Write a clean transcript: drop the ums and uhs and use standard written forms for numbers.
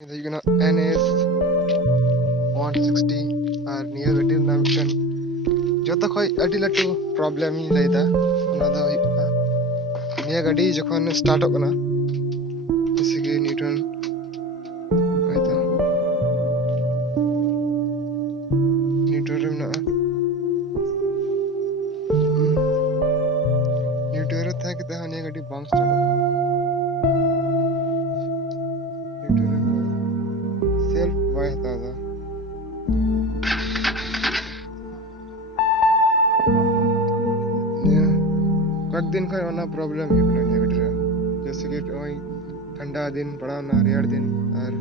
NS160 আর নিয়ে গাড়ির নাম মিদটান যত খয় আডি লাটু প্রবলেম ই লাইদা ওনা দো হুᱭᱩᱜ নিয়ে গাড়ি যখন স্টার্ট হকনা জেসে নিউটন হয়তো নিউটন রে মেনাᱜᱼᱟ নিউটন রে থাকে তে নিয়ে গাড়ি বাং স্টার্ট হকনা নিউটন রে সেলফ বাই হাতাদা कक दिन खय ओना प्रॉब्लम हुई निये गाड़ी रे जैसे कि ठंडा दिन पड़ा ना रेयर दिन और